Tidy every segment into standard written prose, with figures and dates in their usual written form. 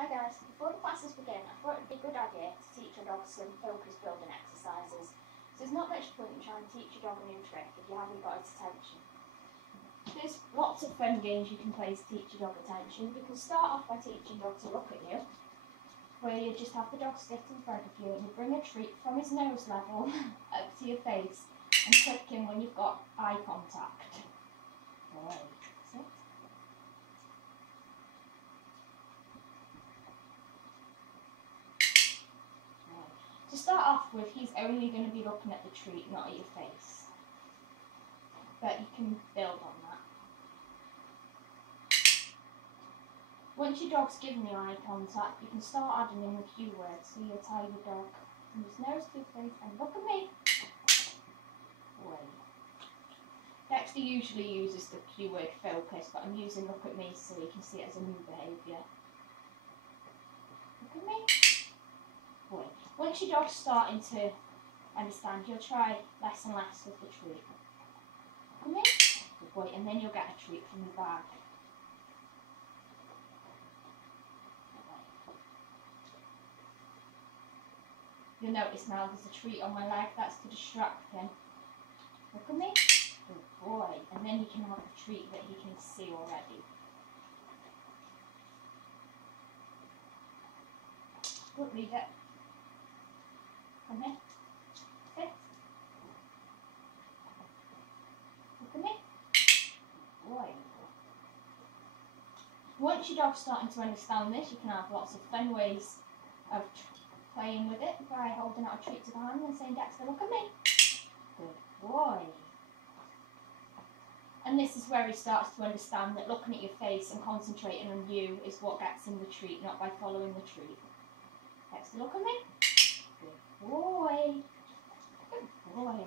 Hi guys, before the classes begin, I thought it would be a good idea to teach your dog some focus building exercises. So there's not much point in trying to teach your dog a new trick if you haven't got its attention. There's lots of fun games you can play to teach your dog attention. You can start off by teaching your dog to look at you, where you just have the dog sit in front of you and you bring a treat from his nose level up to your face and click him when you've got eye contact. Right, sit. To start off with, he's only going to be looking at the treat, not at your face. But you can build on that. Once your dog's given you eye contact, you can start adding in the cue words. So you tell your dog from his nose to his face and look at me. Wait. Dexter usually uses the cue word focus, but I'm using look at me so he can see it as a new behaviour. Look at me. Wait. Once your dog's starting to understand, you'll try less and less with the treat. Come in. Good boy, and then you'll get a treat from the bag. You'll notice now there's a treat on my leg, that's to distract him. Look at me. Good boy. And then you can have a treat that he can see already. Good, read it. Come here. Sit. Look at me. Boy. Once your dog's starting to understand this, you can have lots of fun ways of playing with it by holding out a treat to the hand and saying, Dexter, look at me. Good boy. And this is where he starts to understand that looking at your face and concentrating on you is what gets him the treat, not by following the treat. Dexter, look at me. Good boy. Good boy.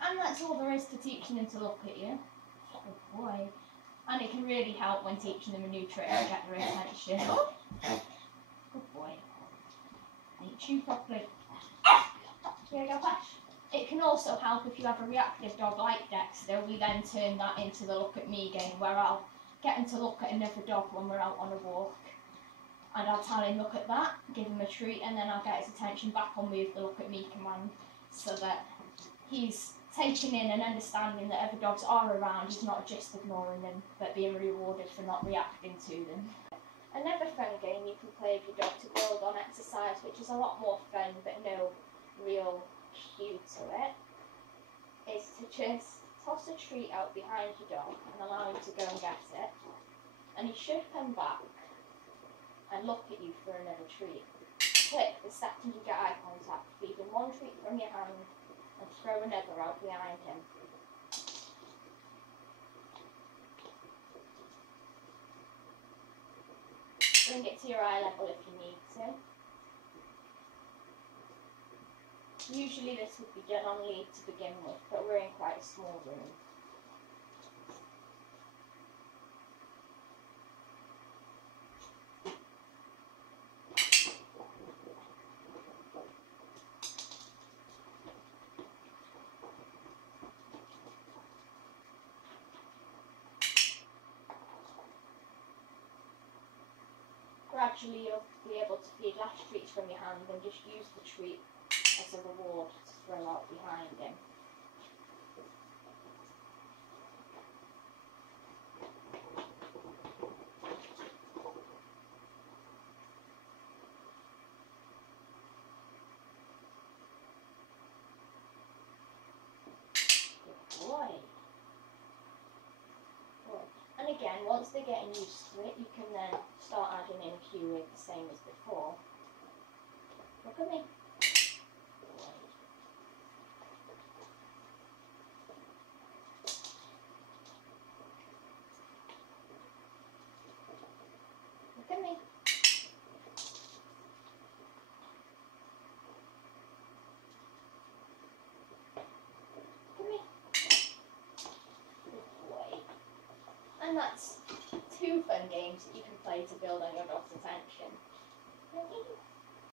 And that's all there is to teaching him to look at you. Good boy. And it can really help when teaching them a new trick to get their attention. Good boy. And you chew properly. Here we go, Flash. It can also help if you have a reactive dog like Dexter. We then turn that into the look at me game, where I'll get him to look at another dog when we're out on a walk. And I'll tell him, look at that, give him a treat, and then I'll get his attention back on me with the look at me command, so that he's taking in and understanding that other dogs are around. He's not just ignoring them, but being rewarded for not reacting to them. Another fun game you can play with your dog to build on exercise, which is a lot more fun but no real cue to it, is to just toss a treat out behind your dog and allow him to go and get it. And he should come back and look at you for another treat. Click the second you get eye contact, feed him one treat from your hand and throw another out behind him. Bring it to your eye level if you need to. Usually this would be done on lead to begin with, but we're in quite a small room. Gradually you'll be able to feed less treats from your hand and just use the treat as a reward to throw out behind him. Good boy. And again, once they're getting used to it, you can then start adding in a cue word the same as before. Look at me. Look at me. And that's 2 fun games that you can play to build on your dog's attention.